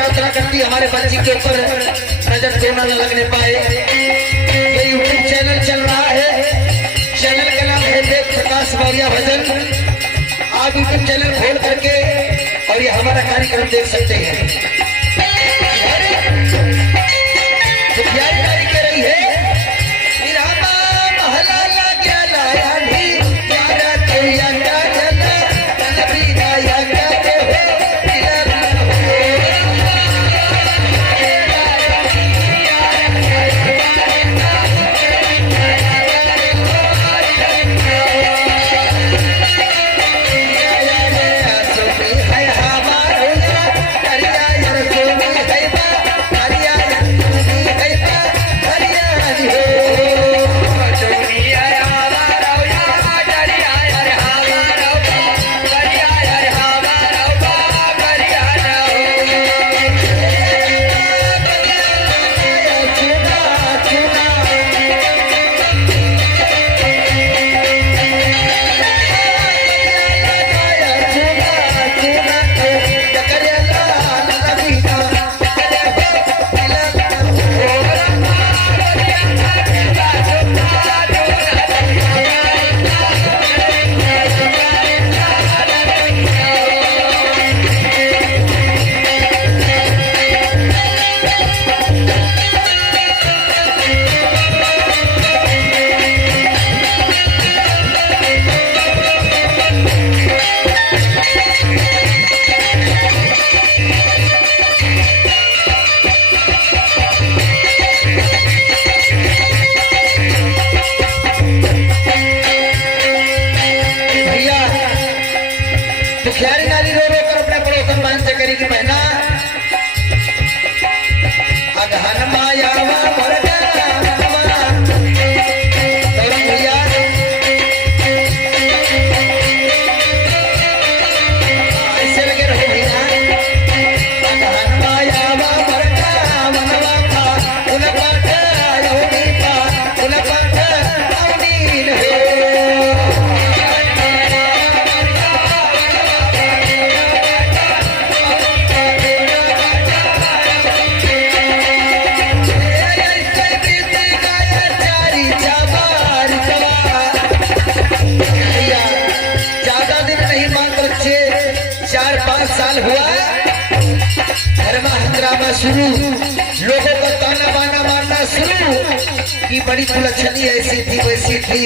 प्रार्थना करती हमारे बच्ची के ऊपर नजर कोना न लगने पाए। ये यूट्यूब चैनल चल रहा है, चैनल का नाम है देव प्रकाश मौर्य भजन। आप यूट्यूब चैनल खोल करके और ये हमारा कार्यक्रम देख सकते हैं। तो प्यारी नारी कह रही है दुखियारी नारी रो रो कर अपने पड़ोसन बहन से करी की बहना अगहन मायावा मरना भैया ऐसे लगे रहो भैया अगहन मायावा मरना मनवा था उन पाठ योगी था उन पाठ अवनील हो हुआ धर्मा हंगामा शुरू, लोगों को ताना बाना मारना शुरू कि बड़ी कुलच्छनी ऐसी थी वैसी थी।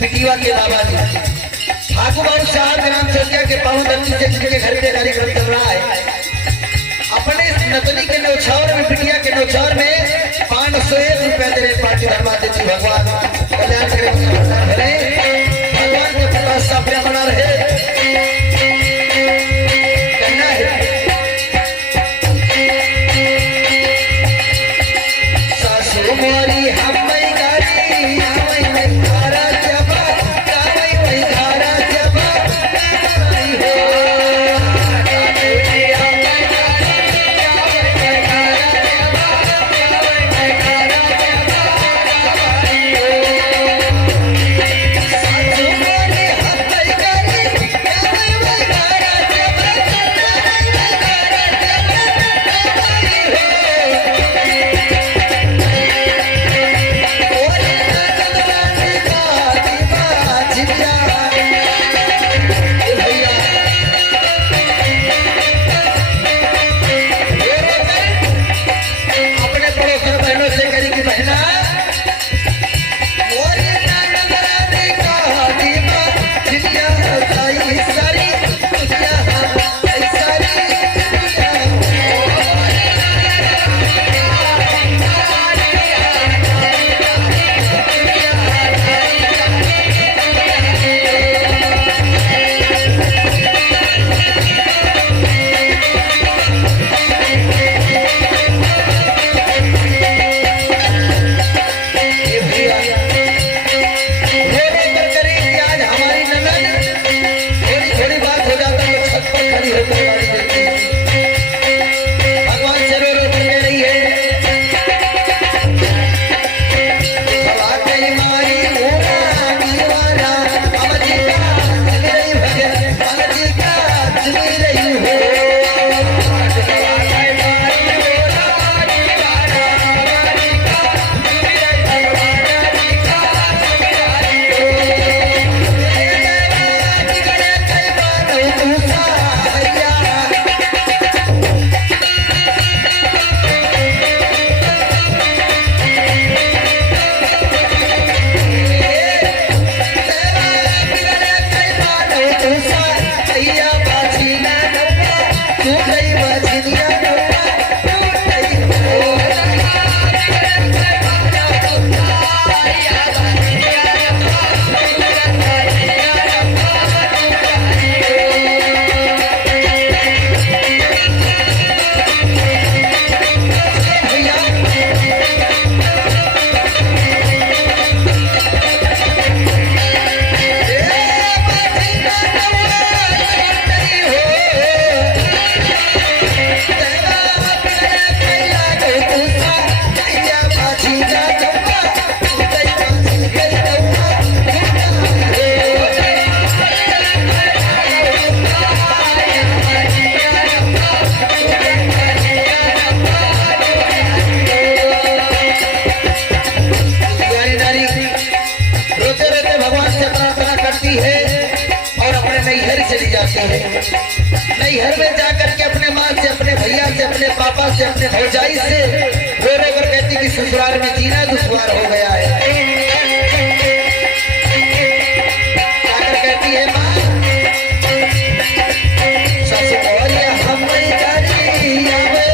पिटिया के बाबा जी ठाकुर बाबू साहब ग्राम चौकिया के पावन दत्ती से जिनके घर पे कार्यक्रम चल रहा है। अपने नतनी के न्यौछावर में पिटिया के न्यौछावर में 501 रुपया दे रहे पार्टी धर्मा देती भगवान कल्याण करे भगवान के प्रकाश साफिया बना रहे। कहना है सासू मोरी हम नैहर चली जाती है। नैहर में जाकर के अपने माँ से, अपने भैया से, अपने पापा से, अपने भौजाई से रो रो कर कहती कि ससुराल में जीना दुश्वार हो गया है। जाकर कहती है माँ ससुरालिया हम नहीं जानी आवे।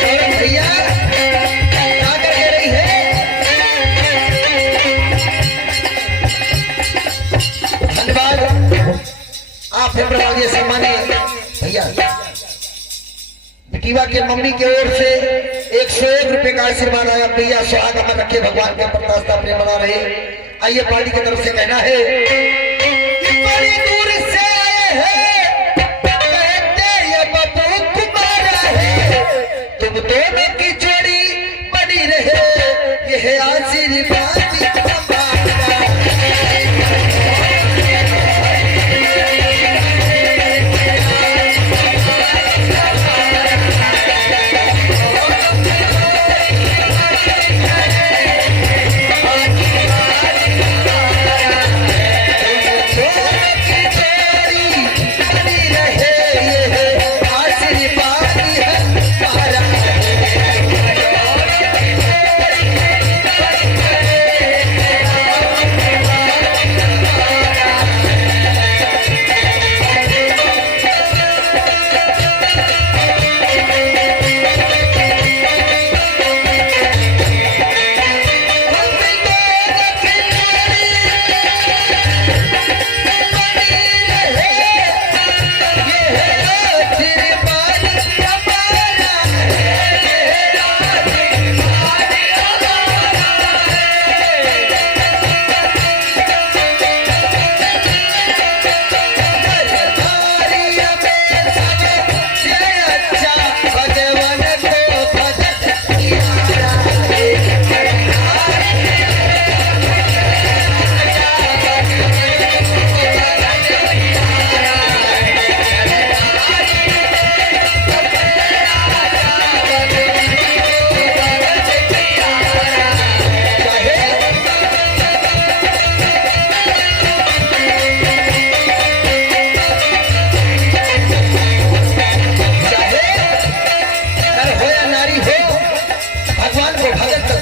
और भैया क्या कर रही है? धन्यवाद आप है प्रभावी सम्मानी भैया। बिटिया के मम्मी की ओर से 101 रुपए का आशीर्वाद आया। भैया सुहाग अमर रखे, भगवान का प्रतास्ता प्रेम बना रहे। आइए पार्टी की तरफ से कहना है कि बड़ी दूर से आए हैं कहते ये बबू तुम्हारा है, तुम दोनों की जोड़ी बनी रहे, यह आशीर्वाद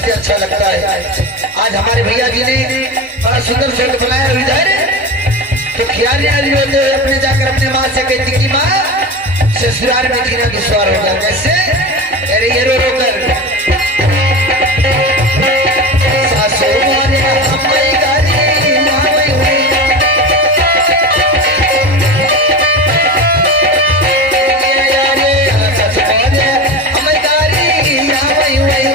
अच्छा लगता है। आज हमारे भैया जी ने बड़ा सुंदर शब्द बनाया इधर तो ख्याल होते हुए अपने जाकर अपने माँ से कहती कि माँ ससुराल में जीना दुश्वार हो गया। कैसे? अरे ये रो रो कर सासू माने हमारी गाली मावई हुई, यारे सासू माने हमारी गाली मावई हुई।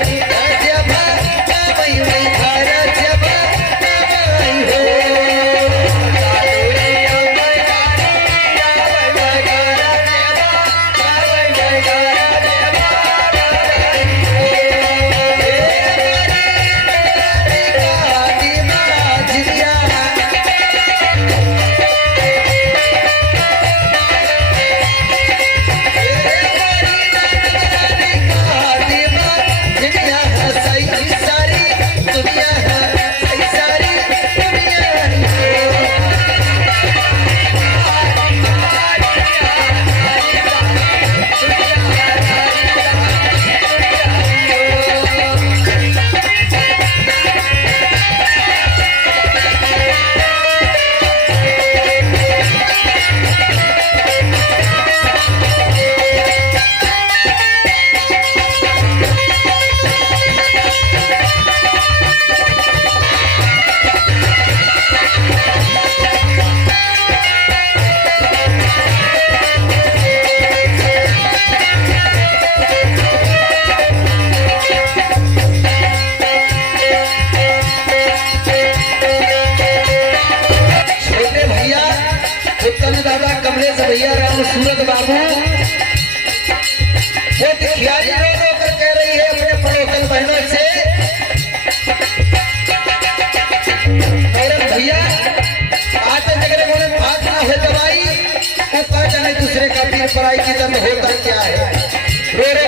भैया राम सूरत बाबू वो दिखियारी रो रो कर कह रही है अपने पड़ोसन बहनों से, भैया आते जगह बोले भाग ना हो दवाई, वो कह जाने दूसरे का पीर पराई की दम होता क्या है। रो रो